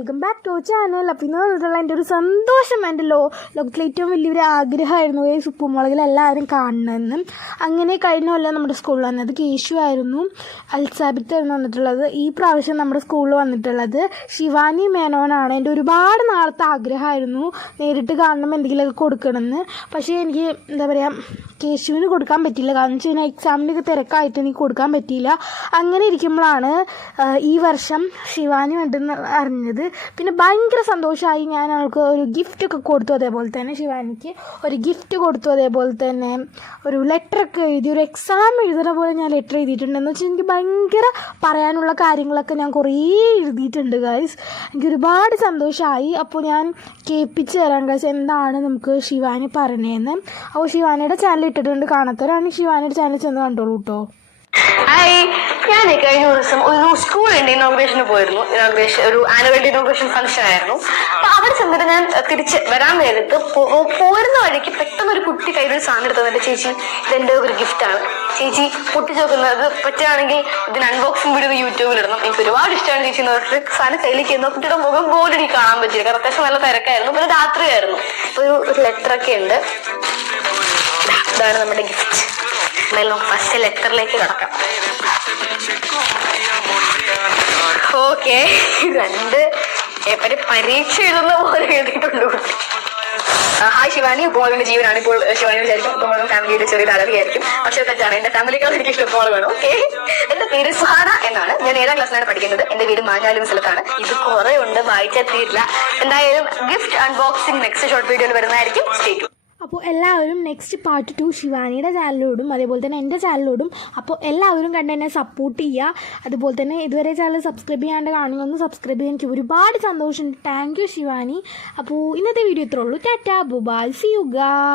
Welcome back to channel. അപ്പോൾ ഇന്ന് വന്നിട്ടുള്ള എൻ്റെ ഒരു സന്തോഷം, എൻ്റെ ലോകത്തിലെ ഏറ്റവും വലിയൊരു ആഗ്രഹമായിരുന്നു ഈ ഉപ്പുമുളകിൽ എല്ലാവരും കാണണമെന്ന്. അങ്ങനെ കഴിഞ്ഞ കൊല്ലം നമ്മുടെ സ്കൂളിൽ വന്നത് കേശു ആയിരുന്നു, അൽസാബിത്തായിരുന്നു വന്നിട്ടുള്ളത്. ഈ പ്രാവശ്യം നമ്മുടെ സ്കൂളിൽ വന്നിട്ടുള്ളത് ശിവാനി മേനോനാണ്. എൻ്റെ ഒരുപാട് നാളത്തെ ആഗ്രഹമായിരുന്നു നേരിട്ട് കാണണം, എന്തെങ്കിലുമൊക്കെ കൊടുക്കണമെന്ന്. പക്ഷേ എനിക്ക് എന്താ പറയുക, കേശുവിന് കൊടുക്കാൻ പറ്റിയില്ല. കാരണം വെച്ച് കഴിഞ്ഞാൽ എക്സാമിനൊക്കെ തിരക്കായിട്ട് എനിക്ക് കൊടുക്കാൻ പറ്റിയില്ല. അങ്ങനെ ഇരിക്കുമ്പോഴാണ് ഈ വർഷം ശിവാനി ഉണ്ടെന്ന് അറിഞ്ഞത്. പിന്നെ ഭയങ്കര സന്തോഷമായി. ഞാൻ അവൾക്ക് ഒരു ഗിഫ്റ്റൊക്കെ കൊടുത്തു. അതേപോലെ തന്നെ ശിവാനിക്ക് ഒരു ഗിഫ്റ്റ് കൊടുത്തു. അതേപോലെ തന്നെ ഒരു ലെറ്ററൊക്കെ എഴുതി, ഒരു എക്സാം എഴുതുന്ന പോലെ ഞാൻ ലെറ്റർ എഴുതിയിട്ടുണ്ട്. എന്ന് വെച്ചാൽ എനിക്ക് ഭയങ്കര പറയാനുള്ള കാര്യങ്ങളൊക്കെ ഞാൻ കുറേ എഴുതിയിട്ടുണ്ട് ഗൈസ്. എനിക്ക് ഒരുപാട് സന്തോഷമായി. അപ്പോൾ ഞാൻ കേൾപ്പിച്ച് തരാം ഗൈസ് എന്താണ് നമുക്ക് ശിവാനി പറഞ്ഞതെന്ന്. അപ്പോൾ ശിവാനിയുടെ ചാനൽ ഇട്ടിട്ടുണ്ട്, കാണാത്തവരാണ് ശിവാനിയുടെ ചാനൽ ചെന്ന് കണ്ടോളൂ കേട്ടോ. ഹായ്, ഞാൻ കഴിഞ്ഞ ദിവസം ഒരു സ്കൂളിന്റെ ഇനോഗ്രേഷന് പോയിരുന്നു. ഒരു ആനുവൽ ഇനോഗ്രേഷൻ ഫംഗ്ഷൻ ആയിരുന്നു. അപ്പൊ അവിടെ ചെന്നിട്ട് ഞാൻ തിരിച്ച് വരാൻ നേരത്ത് പോരുന്ന വഴിക്ക് പെട്ടെന്ന് ഒരു കുട്ടി കയ്യിലൊരു സാധനം എടുത്തത്. ചേച്ചി, ഇതെന്റെ ഒരു ഗിഫ്റ്റാണ്, ചേച്ചി പൊട്ടിച്ചു നോക്കുന്നത് പറ്റുകയാണെങ്കിൽ ഇതിന് അൺബോക്സിംഗ് വീഡിയോ യൂട്യൂബിൽ ഇടണം, എനിക്ക് ഒരുപാട് ഇഷ്ടമാണ് ചേച്ചി എന്ന് പറഞ്ഞിട്ട് സാധനം കയ്യിലേക്ക് ചെയ്യുന്ന കുട്ടിയുടെ മുഖം പോലും എനിക്ക് കാണാൻ പറ്റില്ല. കാരണം അത്യാവശ്യം നല്ല തിരക്കായിരുന്നു, പിന്നെ രാത്രിയായിരുന്നു. അപ്പൊ ഒരു ലെറ്ററൊക്കെ ഉണ്ട്. ഇതാണ് നമ്മുടെ ഗിഫ്റ്റ്. എന്തായാലും നമുക്ക് ഫസ്റ്റ് ലെറ്ററിലേക്ക് കിടക്കാം. ഓക്കെ, പരീക്ഷ എഴുതുന്ന പോലെ എഴുതിയിട്ടുണ്ട്. ഹായ് ശിവാനി, ഇപ്പോൾ അവന്റെ ജീവനാണ്. ഇപ്പോൾ ശിവാനി വിചാരിക്കും ഇപ്പോൾ ഫാമിലിയുടെ ചെറിയ അലവിയായിരിക്കും, പക്ഷെ തെറ്റാണ്. എന്റെ ഫാമിലിക്കാൾ എനിക്ക് ഇഷ്ടപ്പോൾ വേണം. ഓക്കെ, എന്റെ പേര് സുഹാന എന്നാണ്. ഞാൻ 7ാം ക്ലാസ്സിലാണ് പഠിക്കുന്നത്. എന്റെ വീട് മാഞ്ഞാലും സ്ഥലത്താണ്. ഇത് കുറെ ഉണ്ട്, വായിച്ചാൽ തീരില്ല. എന്തായാലും ഗിഫ്റ്റ് അൺബോക്സിംഗ് നെക്സ്റ്റ് ഷോർട്ട് വീഡിയോയിൽ വരുന്നതായിരിക്കും. Stay tune. അപ്പോൾ എല്ലാവരും നെക്സ്റ്റ് പാർട്ട് 2 ശിവാനിയുടെ ചാനലിലോടും അതേപോലെ തന്നെ എൻ്റെ ചാനലിലോടും. അപ്പോൾ എല്ലാവരും കണ്ട് എന്നെ സപ്പോർട്ട് ചെയ്യുക. അതുപോലെ തന്നെ ഇതുവരെ ചാനൽ സബ്സ്ക്രൈബ് ചെയ്യാണ്ട് കാണുമെന്ന് സബ്സ്ക്രൈബ് ചെയ്യാൻ എനിക്ക് ഒരുപാട് സന്തോഷമുണ്ട്. Thank you Shivani. അപ്പോൾ ഇന്നത്തെ വീഡിയോ ഇത്രേ ഉള്ളൂ. Ta-ta, bye, see you guys.